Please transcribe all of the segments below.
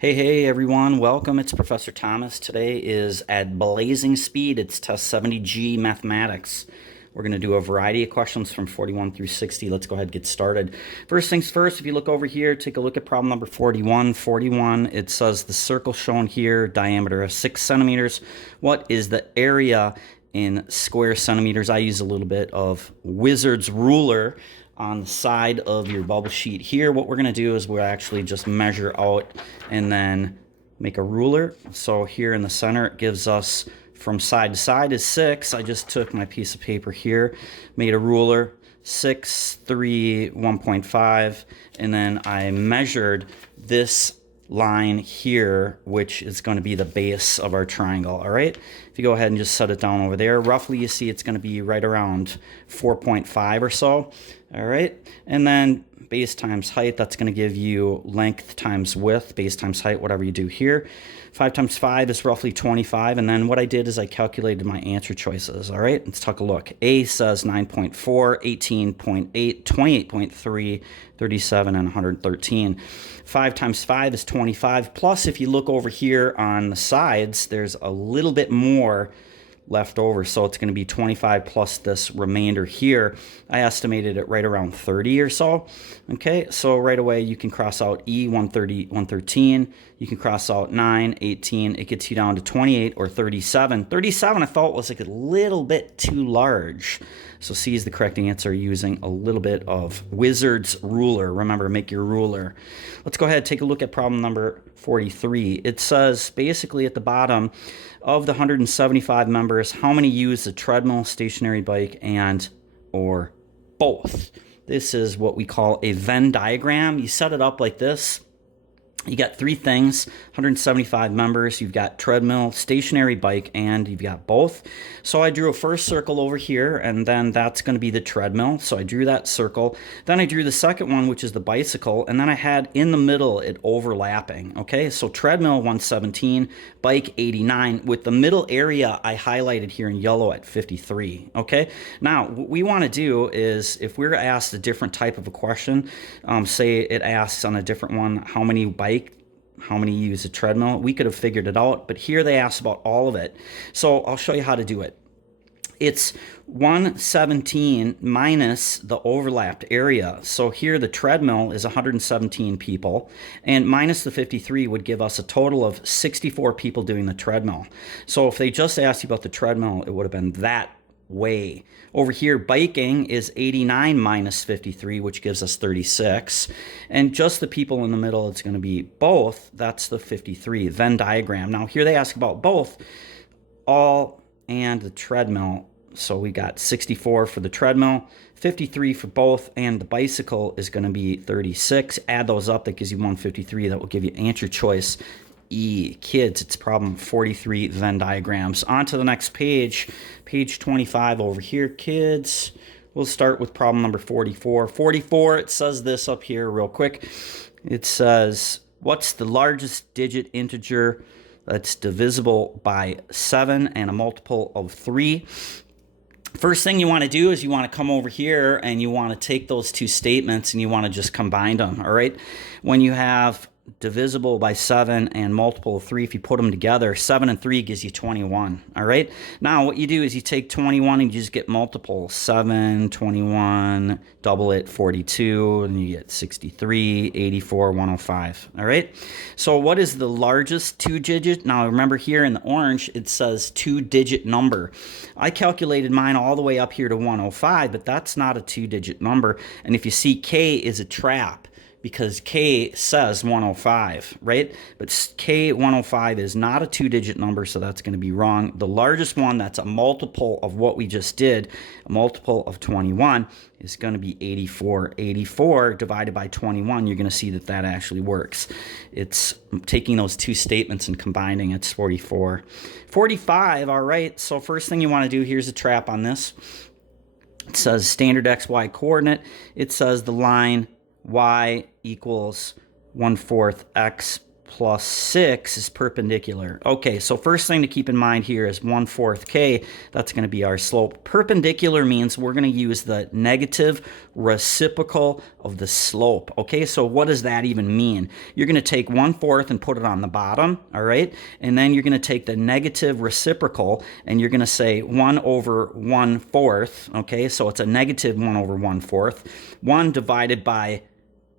Hey everyone, welcome. It's Professor Thomas. Today is at blazing speed. It's test 70G mathematics. We're going to do a variety of questions from 41 through 60. Let's go ahead and get started. First things first, if you look over here, take a look at problem number 41. 41, it says the circle shown here, diameter of 6 centimeters. What is the area in square centimeters? I use a little bit of Wizard's ruler on the side of your bubble sheet here. What we're going to do is we'll actually just measure out and then make a ruler. So here in the center it gives us from side to side is 6. I just took my piece of paper here, made a ruler, 6, 3, 1.5, and then I measured this line here, which is going to be the base of our triangle. All right, if you go ahead and just set it down over there, roughly you see it's going to be right around 4.5 or so. All right, and then base times height, that's going to give you length times width, base times height, whatever you do here. 5 times 5 is roughly 25, and then what I did is I calculated my answer choices. All right, let's take a look. A says 9.4, 18.8, 28.3, 37, and 113. 5 times 5 is 25, plus if you look over here on the sides, there's a little bit more left over, so it's going to be 25 plus this remainder here. I estimated it right around 30 or so. Okay, so right away you can cross out E, 130, 113. You can cross out 9, 18. It gets you down to 28 or 37. 37 I thought was like a little bit too large. So C is the correct answer using a little bit of Wizard's ruler. Remember, make your ruler. Let's go ahead and take a look at problem number 43. It says basically at the bottom, of the 175 members, how many use a treadmill, stationary bike, and or both? This is what we call a Venn diagram. You set it up like this. You got 3 things, 175 members, you've got treadmill, stationary bike, and you've got both. So I drew a first circle over here, and then that's going to be the treadmill. So I drew that circle. Then I drew the second one, which is the bicycle, and then I had in the middle it overlapping. Okay, so treadmill 117, bike 89, with the middle area I highlighted here in yellow at 53. Okay, now what we want to do is if we're asked a different type of a question, say it asks on a different one, how many use a treadmill, we could have figured it out, but here they ask about all of it. So I'll show you how to do it. It's 117 minus the overlapped area. So here the treadmill is 117 people, and minus the 53 would give us a total of 64 people doing the treadmill. So if they just asked you about the treadmill, it would have been that way. Over here, biking is 89 minus 53, which gives us 36. And just the people in the middle, it's going to be both. That's the 53, Venn diagram. Now, here they ask about both, all and the treadmill. So we got 64 for the treadmill, 53 for both, and the bicycle is going to be 36. Add those up, that gives you 153. That will give you answer choice E. Kids, it's problem 43, Venn diagrams. On to the next page, page 25 over here, kids. We'll start with problem number 44. 44, it says this up here real quick. It says, what's the largest digit integer that's divisible by 7 and a multiple of 3? First thing you want to do is you want to come over here and you want to take those two statements and you want to just combine them, all right? When you have divisible by 7 and multiple of 3, if you put them together, 7 and 3 gives you 21. All right, now what you do is you take 21 and you just get multiples. 7, 21, double it, 42, and you get 63, 84, 105. All right, so what is the largest 2-digit? Now remember here in the orange it says 2-digit number. I calculated mine all the way up here to 105, but that's not a 2-digit number. And if you see, K is a trap, because K says 105, right? But K 105 is not a 2-digit number, so that's going to be wrong. The largest one that's a multiple of what we just did, a multiple of 21, is going to be 84. 84 divided by 21, you're going to see that that actually works. It's taking those two statements and combining, it's 44. 45, all right, so first thing you want to do, here's a trap on this. It says standard XY coordinate. It says the line y equals 1/4 x plus 6 is perpendicular. Okay, so first thing to keep in mind here is 1/4 k. That's going to be our slope. Perpendicular means we're going to use the negative reciprocal of the slope. Okay, so what does that even mean? You're going to take 1/4 and put it on the bottom, all right? And then you're going to take the negative reciprocal and you're going to say 1 over 1/4. Okay, so it's a negative 1 over 1/4. 1 divided by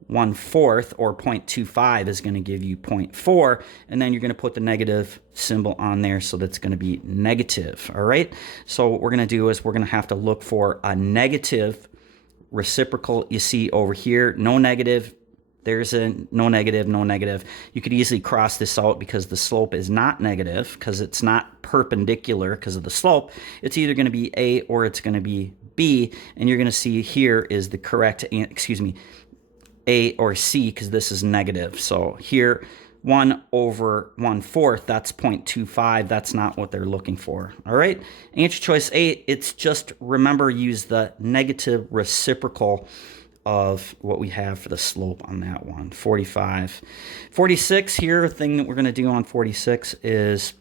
1/4 or 0.25 is going to give you 0.4, and then you're going to put the negative symbol on there, so that's going to be negative. All right, so what we're going to do is we're going to have to look for a negative reciprocal. You see over here, no negative, there's a no negative, no negative. You could easily cross this out because the slope is not negative, because it's not perpendicular because of the slope. It's either going to be A or it's going to be B, and you're going to see here is the correct, excuse me, A or C, because this is negative. So here, 1 over 1/4, that's 0.25. That's not what they're looking for. All right, answer choice A, it's just, remember, use the negative reciprocal of what we have for the slope on that one, 45. 46 here, the thing that we're going to do on 46 is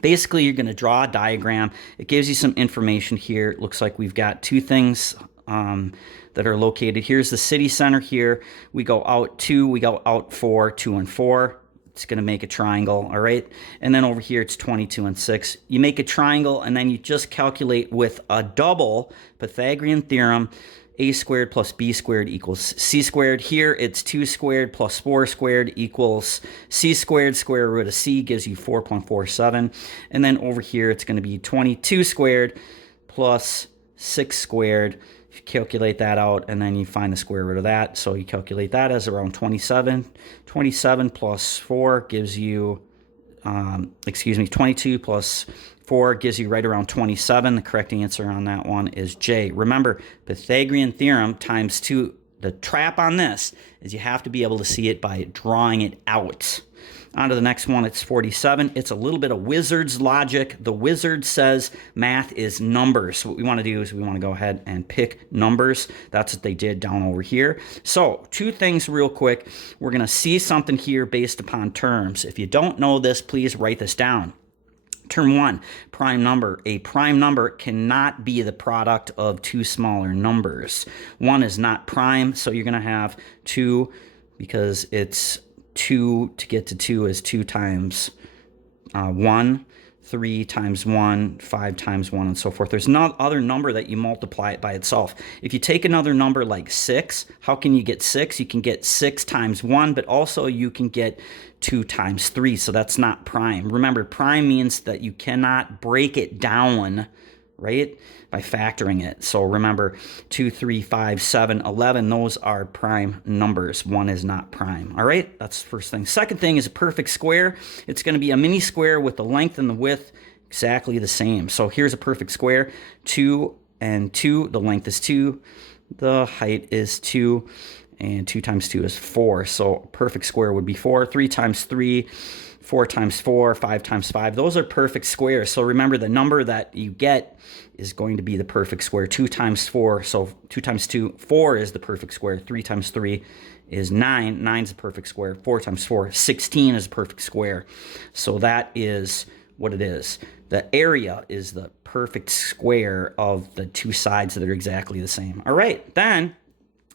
basically you're going to draw a diagram. It gives you some information here. It looks like we've got two things that are located. Here's the city center here. We go out 2, we go out 4, 2 and 4. It's going to make a triangle, all right? And then over here, it's 22 and 6. You make a triangle, and then you just calculate with a double Pythagorean theorem, a squared plus b squared equals c squared. Here, it's 2 squared plus 4 squared equals c squared. Square root of c gives you 4.47. And then over here, it's going to be 22 squared plus 6 squared. You calculate that out, and then you find the square root of that. So you calculate that as around 27. 27 plus 4 gives you, 22 plus 4 gives you right around 27. The correct answer on that one is J. Remember, Pythagorean theorem times 2. The trap on this is you have to be able to see it by drawing it out. On to the next one, it's 47. It's a little bit of wizard's logic. The wizard says math is numbers. So what we want to do is we want to go ahead and pick numbers. That's what they did down over here. So 2 things real quick. We're going to see something here based upon terms. If you don't know this, please write this down. Term 1, prime number. A prime number cannot be the product of 2 smaller numbers. 1 is not prime, so you're going to have 2 because it's 2 to get to 2 is 2 times 1, 3 times 1, 5 times 1, and so forth. There's no other number that you multiply it by itself. If you take another number like 6, how can you get 6? You can get 6 times 1, but also you can get 2 times 3, so that's not prime. Remember, prime means that you cannot break it down, right, by factoring it. So remember, 2, 3, 5, 7, 11, those are prime numbers. 1 is not prime. All right, that's the first thing. Second thing is a perfect square. It's going to be a mini square with the length and the width exactly the same. So here's a perfect square. 2 and 2, the length is 2, the height is 2, and 2 times 2 is 4. So perfect square would be 4. 3 times 3, 4 times 4, 5 times 5. Those are perfect squares. So remember, the number that you get is going to be the perfect square. 2 times 4, so 2 times 2, 4 is the perfect square. 3 times 3 is 9. 9 is a perfect square. 4 times 4, 16 is a perfect square. So that is what it is. The area is the perfect square of the 2 sides that are exactly the same. All right, then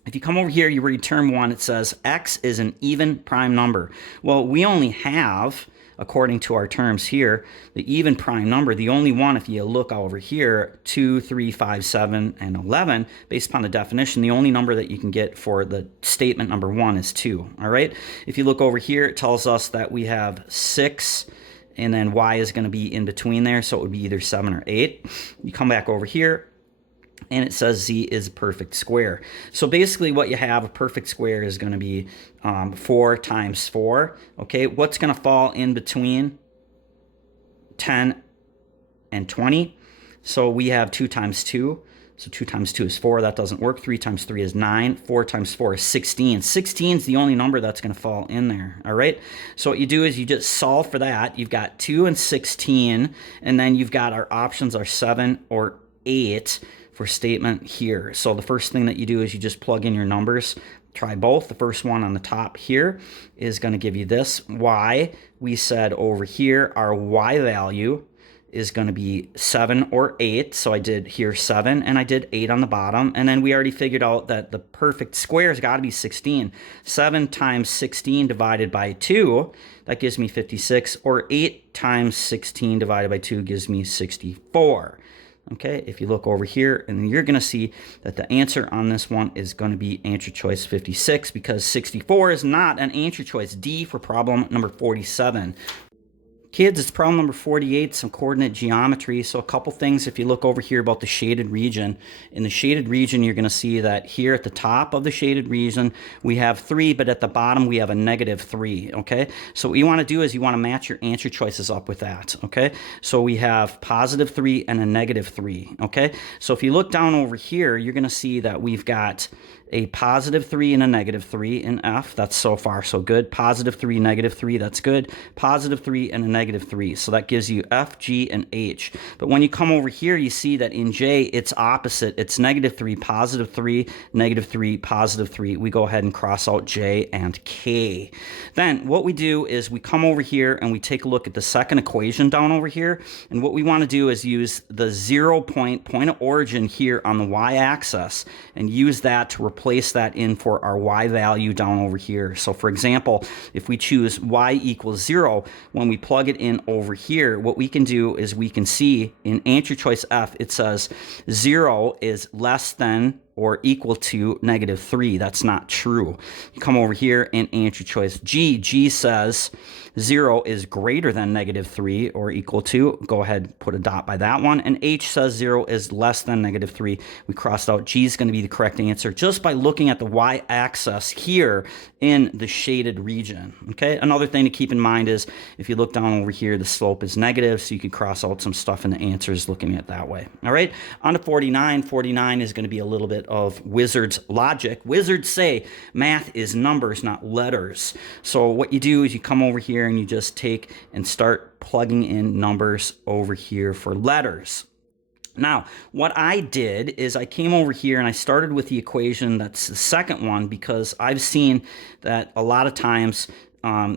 if you come over here, you read term 1, it says x is an even prime number. Well, we only have, according to our terms here, the even prime number. The only one, if you look over here, 2, 3, 5, 7, and 11, based upon the definition, the only number that you can get for the statement number 1 is 2. All right? If you look over here, it tells us that we have 6, and then y is going to be in between there, so it would be either 7 or 8. You come back over here, and it says z is a perfect square. So basically what you have, a perfect square is going to be 4 times 4. Okay, what's going to fall in between 10 and 20? So we have 2 times 2. So 2 times 2 is 4. That doesn't work. 3 times 3 is 9. 4 times 4 is 16. 16 is the only number that's going to fall in there. All right. So what you do is you just solve for that. You've got 2 and 16. And then you've got our options are 7 or 8 for statement here. So the first thing that you do is you just plug in your numbers. try both. The first one on the top here is going to give you this y. We said over here our y value is going to be 7 or 8. So I did here 7 and I did 8 on the bottom. And then we already figured out that the perfect square has got to be 16. 7 times 16 divided by 2, that gives me 56. Or 8 times 16 divided by 2 gives me 64. Okay, if you look over here, and you're going to see that the answer on this one is going to be answer choice 56, because 64 is not an answer choice. D for problem number 47. Kids, it's problem number 48, some coordinate geometry. So a couple things, if you look over here about the shaded region. In the shaded region, you're going to see that here at the top of the shaded region, we have 3, but at the bottom, we have a -3, okay? So what you want to do is you want to match your answer choices up with that, okay? So we have +3 and a -3, okay? So if you look down over here, you're going to see that we've got a +3 and a -3 in F. That's so far so good. +3, -3, that's good. +3 and a -3. So that gives you F, G, and H. But when you come over here, you see that in J, it's opposite. It's -3, +3, -3, +3. We go ahead and cross out J and K. Then what we do is we come over here and we take a look at the second equation down over here. And what we want to do is use the 0 point of origin here on the y-axis and use that to replace that in for our y value down over here. So for example, if we choose y equals 0, when we plug it in over here, what we can do is we can see in answer choice F, it says 0 is less than or equal to -3. That's not true. You come over here in answer choice G. G says 0 is greater than -3 or equal to. Go ahead and put a dot by that one. And H says 0 is less than -3. We crossed out G is going to be the correct answer just by looking at the y-axis here in the shaded region. Okay. Another thing to keep in mind is if you look down over here, the slope is negative, so you can cross out some stuff in the answers looking at it that way. All right. On to 49. 49 is going to be a little bit of wizard's logic. Wizards say math is numbers, not letters. So what you do is you come over here and you just take and start plugging in numbers over here for letters. Now, what I did is I came over here and I started with the equation that's the second one, because I've seen that a lot of times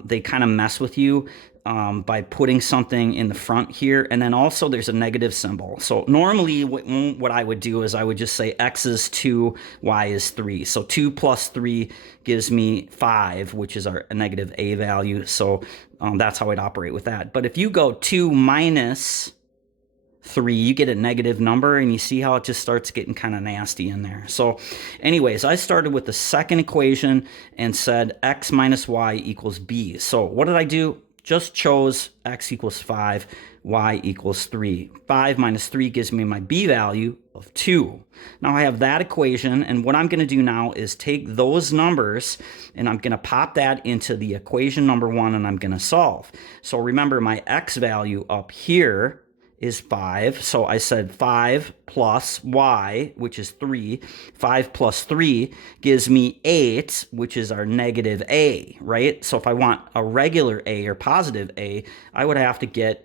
they kind of mess with you by putting something in the front here, and then also there's a negative symbol. So normally what I would do is I would just say x is 2, y is 3. So 2 plus 3 gives me 5, which is our negative a value. So that's how I'd operate with that. But if you go 2 minus 3, you get a negative number, and you see how it just starts getting kind of nasty in there. So anyways, I started with the second equation and said x minus y equals b. So what did I do? Just chose x equals 5, y equals 3. 5 minus 3 gives me my b value of 2. Now I have that equation, and what I'm going to do now is take those numbers and I'm going to pop that into the equation number 1, and I'm going to solve. So remember, my x value up here is 5. So I said 5 plus y, which is 3. 5 plus 3 gives me 8, which is our negative a, right? So if I want a regular a or positive a, I would have to get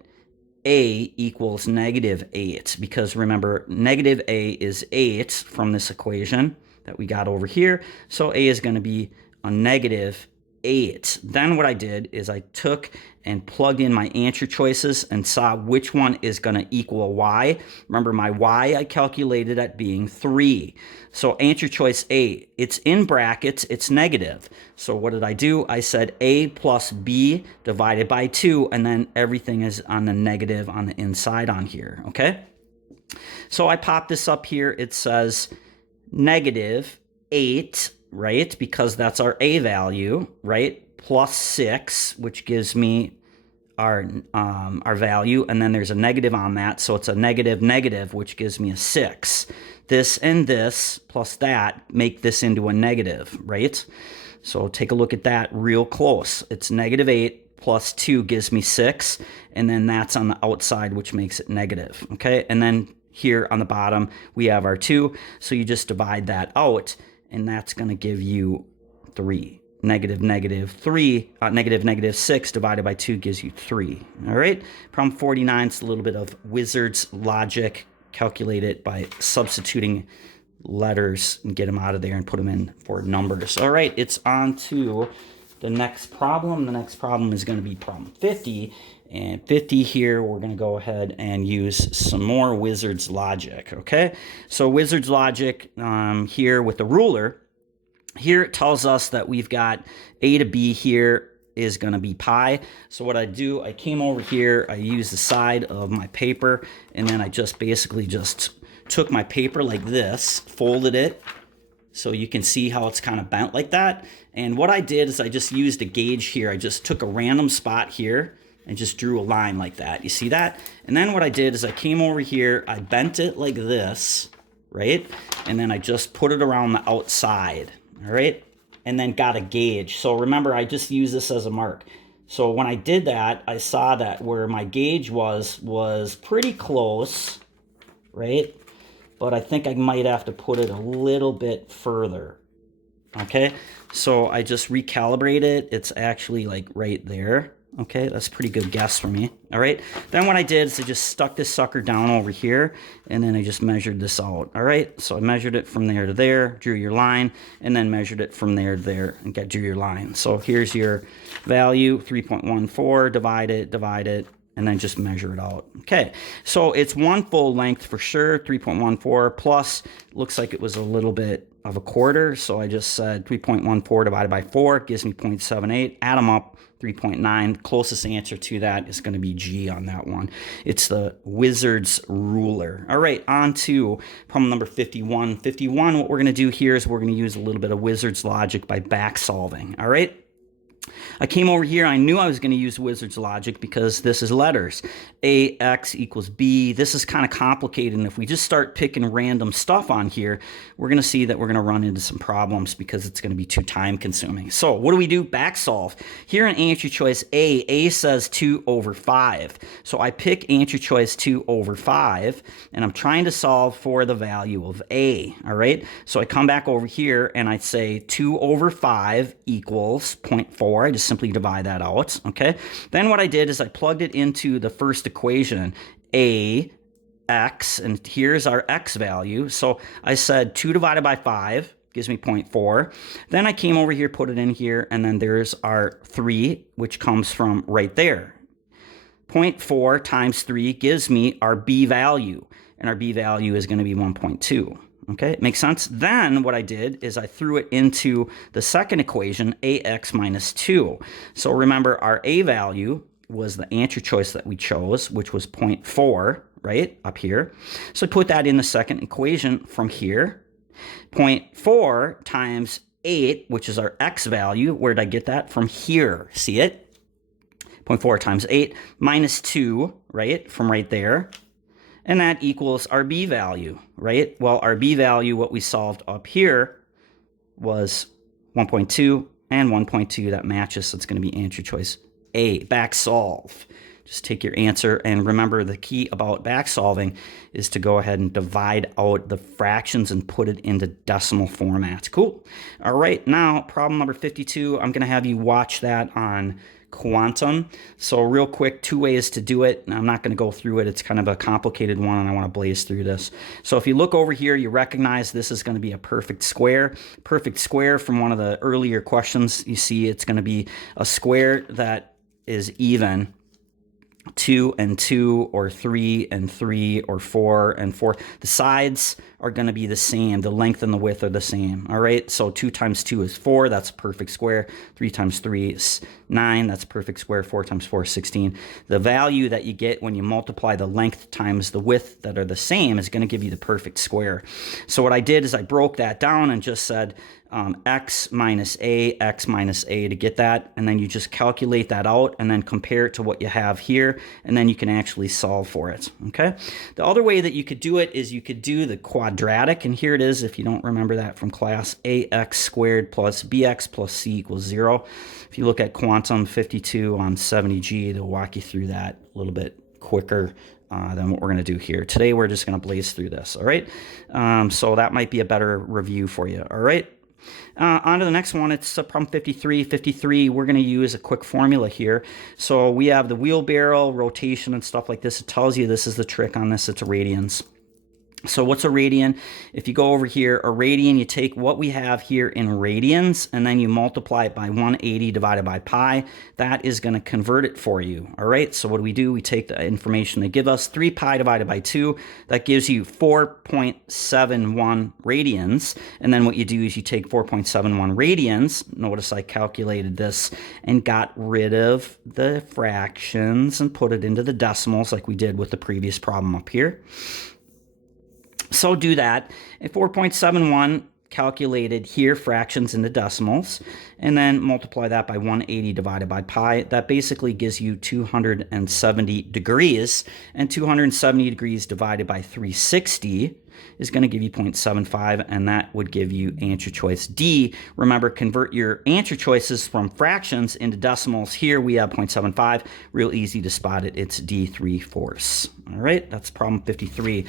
a equals -8, because remember, negative a is 8 from this equation that we got over here. So a is going to be a -8. Then what I did is I took and plugged in my answer choices and saw which one is going to equal y. Remember, my y I calculated at being 3. So answer choice A, it's in brackets, it's negative. So what did I do? I said a plus b divided by 2, and then everything is on the negative on the inside on here, okay? So I popped this up here. It says -8, right? Because that's our a value, right? Plus 6, which gives me our value, and then there's a negative on that, so it's a negative, which gives me a 6. This and this plus that make this into a negative, right? So take a look at that real close. It's -8 plus 2 gives me 6, and then that's on the outside, which makes it negative, okay? And then here on the bottom, we have our 2, so you just divide that out, and that's going to give you 3. -6 divided by 2 gives you 3. All right. Problem 49 is a little bit of wizard's logic. Calculate it by substituting letters and get them out of there and put them in for numbers. All right, it's on to the next problem. The next problem is going to be problem 50. And 50 here, we're going to go ahead and use some more Wizard's Logic, okay? So Wizard's Logic here with the ruler, here it tells us that we've got a to b here is going to be pi. So what I do, I came over here, I used the side of my paper, and then I just basically just took my paper like this, folded it, so you can see how it's kind of bent like that. And what I did is I just used a gauge here. I just took a random spot here and just drew a line like that. You see that? And then what I did is I came over here, I bent it like this, right? And then I just put it around the outside, all right? And then got a gauge. So remember, I just use this as a mark. So when I did that, I saw that where my gauge was pretty close, right? But I think I might have to put it a little bit further, okay? So I just recalibrate it. It's actually like right there. Okay, that's a pretty good guess for me. All right, then what I did is I just stuck this sucker down over here, and then I just measured this out. All right, so I measured it from there to there, drew your line, and then measured it from there to there, and drew your line. So here's your value, 3.14, divide it, and then just measure it out. Okay, so it's one full length for sure, 3.14 plus, looks like it was a little bit of a quarter, so I just said 3.14 divided by 4 gives me 0.78, add them up, 3.9. Closest answer to that is going to be G on that one. It's the Wizard's ruler. All right, on to problem number 51. 51, what we're going to do here is we're going to use a little bit of Wizard's Logic by back solving. All right. I came over here, I knew I was going to use Wizard's Logic because this is letters. AX equals B. This is kind of complicated, and if we just start picking random stuff on here, we're going to see that we're going to run into some problems because it's going to be too time consuming. So what do we do? Back solve. Here in answer choice A says 2 over 5. So I pick answer choice 2 over 5, and I'm trying to solve for the value of A, all right? So I come back over here, and I say 2 over 5 equals 0.4. I just simply divide that out, okay? Then what I did is I plugged it into the first equation, AX, and here's our X value. So I said 2 divided by 5 gives me 0.4. Then I came over here, put it in here, and then there's our 3, which comes from right there. 0.4 times 3 gives me our B value, and our B value is going to be 1.2. Okay, makes sense? Then what I did is I threw it into the second equation, AX minus 2. So remember, our A value was the answer choice that we chose, which was 0.4, right, up here. So I put that in the second equation from here. 0.4 times 8, which is our X value. Where did I get that? From here. See it? 0.4 times 8 minus 2, right, from right there. And that equals our B value, right? Well, our B value, what we solved up here, was 1.2 and 1.2. That matches, so it's going to be answer choice A. Back solve. Just take your answer, and remember the key about back solving is to go ahead and divide out the fractions and put it into decimal format. Cool. All right, now problem number 52. I'm going to have you watch that on Quantum. So real quick, 2 ways to do it. I'm not going to go through it. It's kind of a complicated one, and I want to blaze through this. So if you look over here, you recognize this is going to be a perfect square. Perfect square from one of the earlier questions. You see it's going to be a square that is even 2 and 2, or 3 and 3, or 4 and 4. The sides are going to be the same. The length and the width are the same. All right. So 2 times 2 is 4. That's a perfect square. 3 times 3 is 9. That's a perfect square. 4 times 4 is 16. The value that you get when you multiply the length times the width that are the same is going to give you the perfect square. So what I did is I broke that down and just said x minus a to get that, and then you just calculate that out and then compare it to what you have here, and then you can actually solve for it. Okay. The other way that you could do it is you could do the quadratic, and here it is. If you don't remember that from class, ax squared plus bx plus c equals 0. If you look at Quantum 52 on 70G, they'll walk you through that a little bit quicker than what we're going to do here. Today, we're just going to blaze through this. All right. So that might be a better review for you. All right. On to the next one. It's problem 53. 53, we're going to use a quick formula here. So we have the wheelbarrow, rotation, and stuff like this. It tells you this is the trick on this. It's radians. So what's a radian? If you go over here, a radian, you take what we have here in radians, and then you multiply it by 180 divided by pi. That is going to convert it for you. All right, so what do? We take the information they give us, 3 pi divided by 2. That gives you 4.71 radians. And then what you do is you take 4.71 radians. Notice I calculated this and got rid of the fractions and put it into the decimals like we did with the previous problem up here. So do that. At 4.71 calculated here, fractions into decimals, and then multiply that by 180 divided by pi. That basically gives you 270 degrees, and 270 degrees divided by 360 is going to give you 0.75, and that would give you answer choice D. Remember, convert your answer choices from fractions into decimals. Here we have 0.75. Real easy to spot it. It's D 3/4. All right, that's problem 53.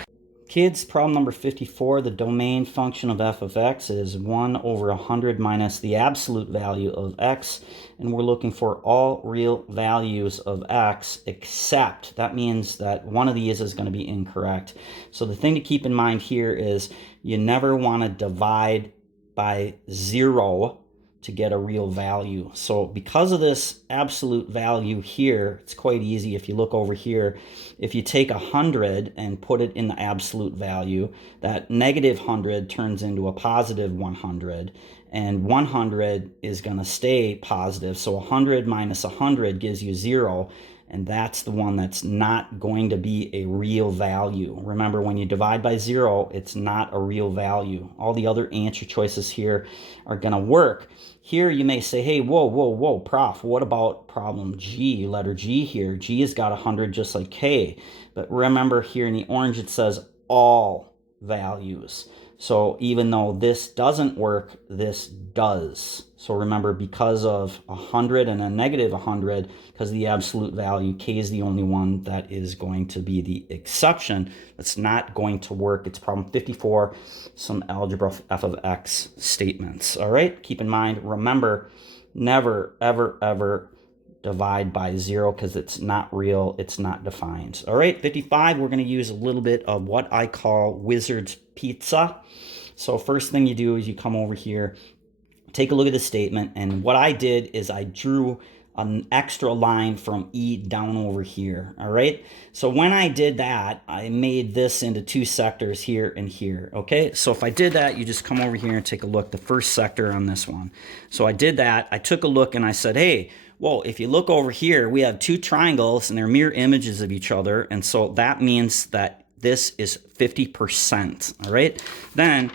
Kids, problem number 54, the domain function of f of x is 1 over 100 minus the absolute value of x, and we're looking for all real values of x except, that means that one of these is going to be incorrect. So the thing to keep in mind here is you never want to divide by 0 to get a real value. So because of this absolute value here, it's quite easy. If you look over here, if you take 100 and put it in the absolute value, that negative 100 turns into a positive 100, and 100 is going to stay positive. So 100 minus 100 gives you 0, and that's the one that's not going to be a real value. Remember, when you divide by 0, it's not a real value. All the other answer choices here are going to work. Here you may say, hey, whoa, Prof, what about problem G, letter G here? G has got 100 just like K. But remember, here in the orange it says all values. So even though this doesn't work, this does. So remember, because of 100 and a negative 100, because of the absolute value, K is the only one that is going to be the exception. That's not going to work. It's problem 54, some algebra f of x statements. All right, keep in mind, remember, never, ever, ever divide by 0 because it's not real, it's not defined. All right, 55, we're going to use a little bit of what I call wizard's pizza. So first thing you do is you come over here, take a look at the statement, and what I did is I drew an extra line from E down over here. All right, so when I did that, I made this into 2 sectors here and here. Okay, so if I did that, you just come over here and take a look, the first sector on this one. So I did that, I took a look and I said, hey, well, if you look over here, we have 2 triangles and they're mirror images of each other, and so that means that this is 50%. All right, then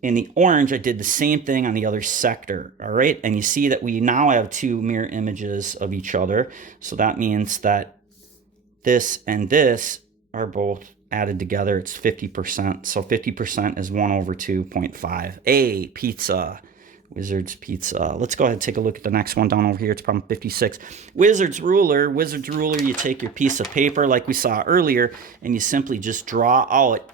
in the orange, I did the same thing on the other sector. All right, and you see that we now have 2 mirror images of each other, so that means that this and this are both added together. It's 50%, so 50% is 1 over 2.5. A pizza. Wizard's pizza. Let's go ahead and take a look at the next one down over here. It's problem 56. Wizard's ruler. Wizard's ruler, you take your piece of paper like we saw earlier, and you simply just draw out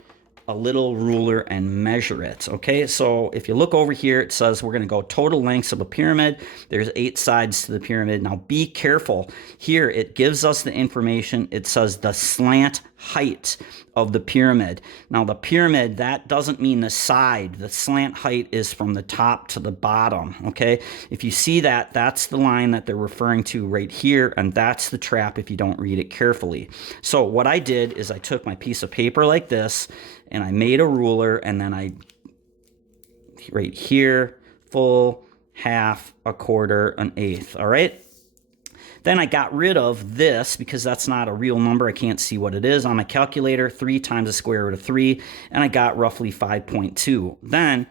a little ruler and measure it. Okay, so if you look over here, it says we're going to go total lengths of a pyramid. There's 8 sides to the pyramid. Now be careful. Here it gives us the information. It says the slant height of the pyramid. Now the pyramid, that doesn't mean the side. The slant height is from the top to the bottom. Okay, if you see that, that's the line that they're referring to right here, and that's the trap if you don't read it carefully. So what I did is I took my piece of paper like this and I made a ruler, and then I right here, full, half, a quarter, an eighth. All right, then I got rid of this because that's not a real number. I can't see what it is on my calculator. 3 times the square root of 3, and I got roughly 5.2. Then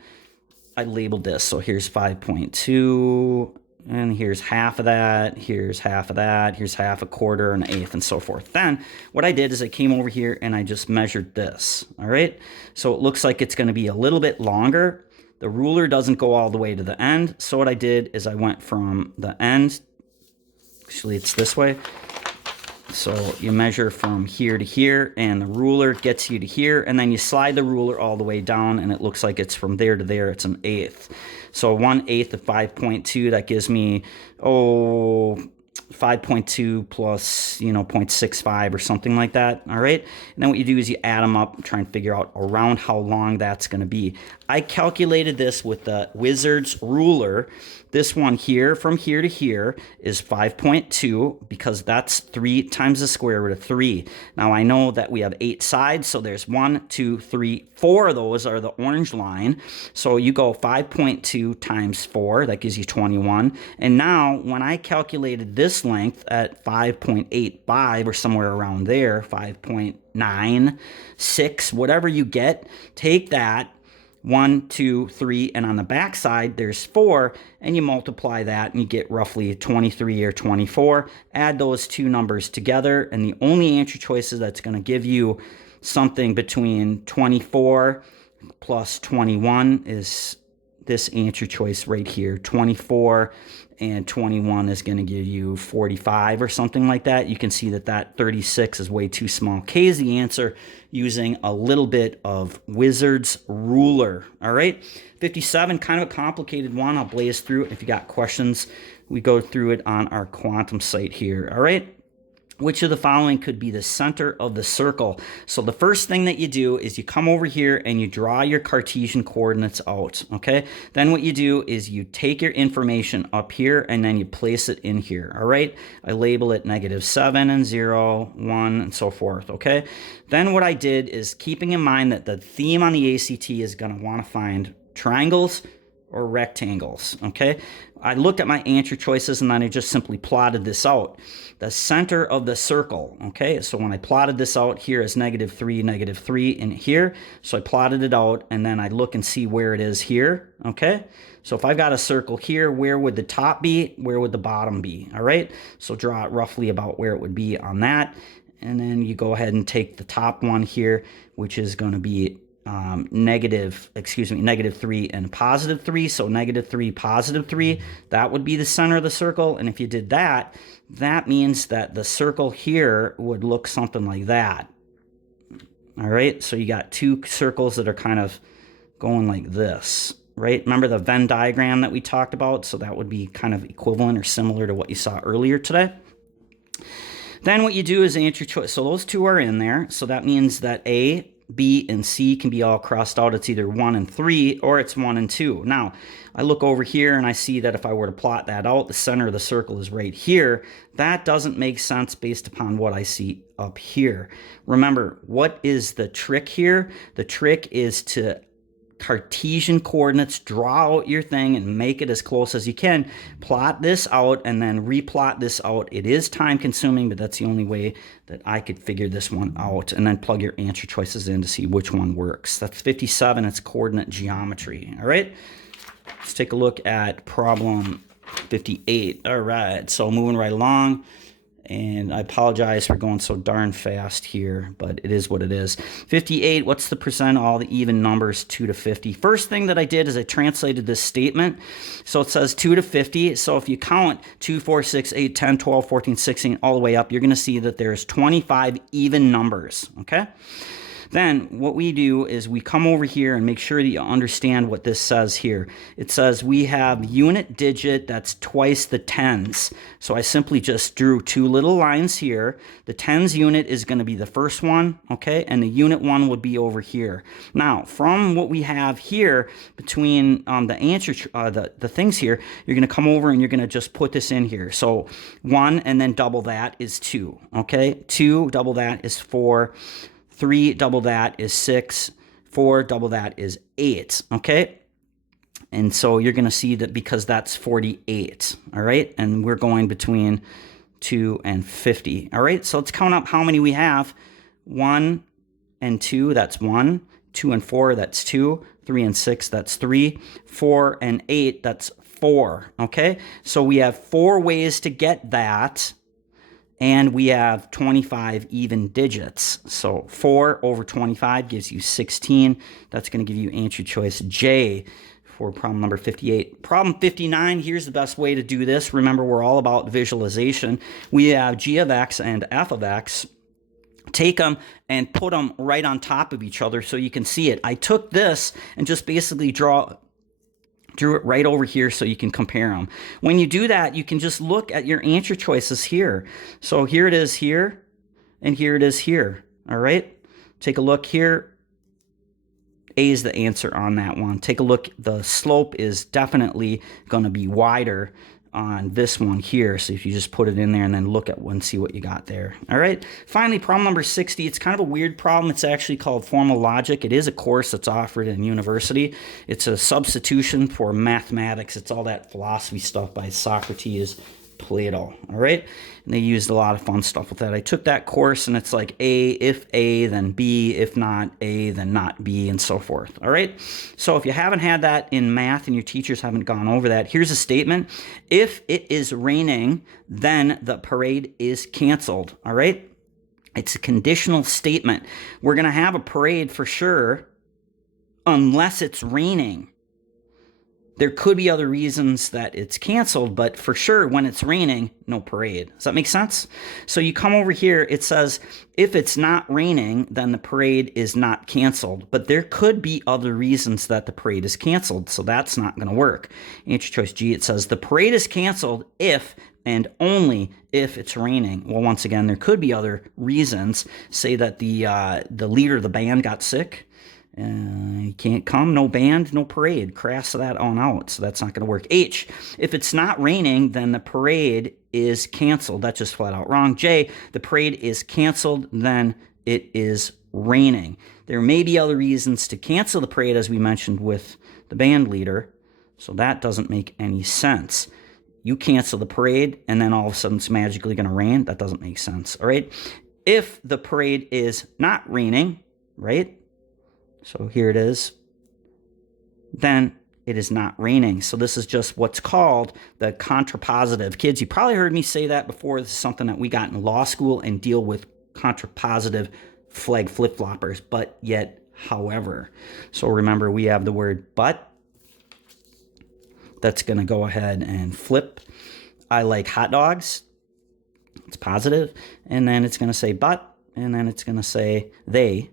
I labeled this. So here's 5.2, and here's half of that, here's half of that, here's half, a quarter, an eighth, and so forth. Then what I did is I came over here and I just measured this. All right, so it looks like it's going to be a little bit longer. The ruler doesn't go all the way to the end. So what I did is I went from the end, actually it's this way. So you measure from here to here, and the ruler gets you to here, and then you slide the ruler all the way down, and it looks like it's from there to there. It's an eighth. So 1/8 of 5.2, that gives me, 4 5.2 plus, 0.65 or something like that, all right? And then what you do is you add them up and try and figure out around how long that's going to be. I calculated this with the Wizard's ruler. This one here, from here to here, is 5.2 because that's 3 times the square root of 3. Now, I know that we have 8 sides, so there's 1, 2, 3, 4 of those are the orange line. So you go 5.2 times 4, that gives you 21. And now, when I calculated this length at 5.85 or somewhere around there, 5.96, whatever you get, take that, 1, 2, 3, and on the back side there's 4, and you multiply that and you get roughly 23 or 24. Add those two numbers together, and the only answer choices that's going to give you something between 24 plus 21 is this answer choice right here. 24 and 21 is going to give you 45 or something like that. You can see that that 36 is way too small. K is the answer using a little bit of Wizard's ruler. All right, 57, kind of a complicated one. I'll blaze through it. If you got questions, we go through it on our quantum site here. All right. Which of the following could be the center of the circle? So the first thing that you do is you come over here and you draw your Cartesian coordinates out, okay? Then what you do is you take your information up here and then you place it in here, all right? I label it -7 and 0, 1, and so forth, okay? Then what I did is, keeping in mind that the theme on the ACT is going to want to find triangles or rectangles, okay? I looked at my answer choices and then I just simply plotted this out. The center of the circle, okay? So when I plotted this out, here is -3, -3 in here. So I plotted it out and then I look and see where it is here, okay? So if I've got a circle here, where would the top be? Where would the bottom be, all right? So draw it roughly about where it would be on that. And then you go ahead and take the top one here, which is going to be -3 and +3. So -3, +3, that would be the center of the circle. And if you did that, that means that the circle here would look something like that. All right, so you got two circles that are kind of going like this, right? Remember the Venn diagram that we talked about? So that would be kind of equivalent or similar to what you saw earlier today. Then what you do is answer choice. So those two are in there. So that means that A, B, and C can be all crossed out. It's either 1 and 3 or it's 1 and 2. Now, I look over here and I see that if I were to plot that out, the center of the circle is right here. That doesn't make sense based upon what I see up here. Remember, what is the trick here? The trick is to Cartesian coordinates, draw out your thing and make it as close as you can. Plot this out and then replot this out. It is time consuming, but that's the only way that I could figure this one out. And then plug your answer choices in to see which one works. That's 57. It's coordinate geometry. All right. Let's take a look at problem 58. All right. So moving right along. And I apologize for going so darn fast here, but it is what it is. 58, what's the percent of all the even numbers 2 to 50? First thing that I did is I translated this statement. So it says 2 to 50. So if you count 2, 4, 6, 8, 10, 12, 14, 16, all the way up, you're going to see that there's 25 even numbers, okay? Then what we do is we come over here and make sure that you understand what this says here. It says we have unit digit that's twice the tens. So I simply just drew two little lines here. The tens unit is going to be the first one, okay? And the unit one would be over here. Now, from what we have here between the answer, the things here, you're going to come over and you're going to just put this in here. So 1 and then double that is 2, okay? 2 double that is 4. 3 double that is 6, 4 double that is 8, okay? And so you're going to see that because that's 48, all right? And we're going between 2 and 50, all right? So let's count up how many we have. 1 and 2, that's 1. 2 and 4, that's 2. 3 and 6, that's 3. 4 and 8, that's 4, okay? So we have 4 ways to get that. And we have 25 even digits. So 4 over 25 gives you 16. That's going to give you answer choice J for problem number 58. Problem 59, here's the best way to do this. Remember, we're all about visualization. We have g of x and f of x. Take them and put them right on top of each other so you can see it. I took this and just basically Drew it right over here so you can compare them. When you do that, you can just look at your answer choices here. So here it is here, and here it is here. All right? Take a look here. A is the answer on that one. Take a look. The slope is definitely going to be wider on this one here. So if you just put it in there and then look at one, see what you got there. All right. Finally, problem number 60. It's kind of a weird problem. It's actually called formal logic. It is a course that's offered in university. It's a substitution for mathematics. It's all that philosophy stuff by Socrates, Plato. All right. And they used a lot of fun stuff with that. I took that course, and it's like A, if A, then B, if not A, then not B, and so forth. All right. So if you haven't had that in math and your teachers haven't gone over that, here's a statement. If it is raining, then the parade is canceled. All right. It's a conditional statement. We're going to have a parade for sure unless it's raining. There could be other reasons that it's canceled, but for sure, when it's raining, no parade. Does that make sense? So you come over here, it says, if it's not raining, then the parade is not canceled. But there could be other reasons that the parade is canceled, so that's not going to work. Answer choice G, it says, the parade is canceled if and only if it's raining. Well, once again, there could be other reasons. Say that the leader of the band got sick. You can't come, no band, no parade. Cross that on out, so that's not going to work. H, if it's not raining, then the parade is canceled. That's just flat out wrong. J, the parade is canceled, then it is raining. There may be other reasons to cancel the parade, as we mentioned with the band leader, so that doesn't make any sense. You cancel the parade, and then all of a sudden it's magically going to rain. That doesn't make sense, all right? If the parade is not raining, right? So here it is. Then it is not raining. So this is just what's called the contrapositive. Kids, you probably heard me say that before. This is something that we got in law school and deal with contrapositive flag flip-floppers, but yet, however. So remember, we have the word but. That's going to go ahead and flip. I like hot dogs. It's positive. And then it's going to say but. And then it's going to say they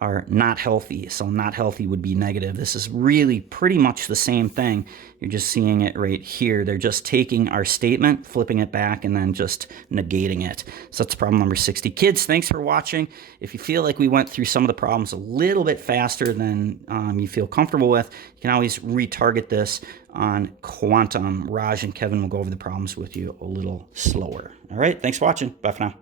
are not healthy. So not healthy would be negative. This is really pretty much the same thing. You're just seeing it right here. They're just taking our statement, flipping it back, and then just negating it. So that's problem number 60. Kids, thanks for watching. If you feel like we went through some of the problems a little bit faster than you feel comfortable with, you can always retarget this on Quantum. Raj and Kevin will go over the problems with you a little slower. All right, thanks for watching. Bye for now.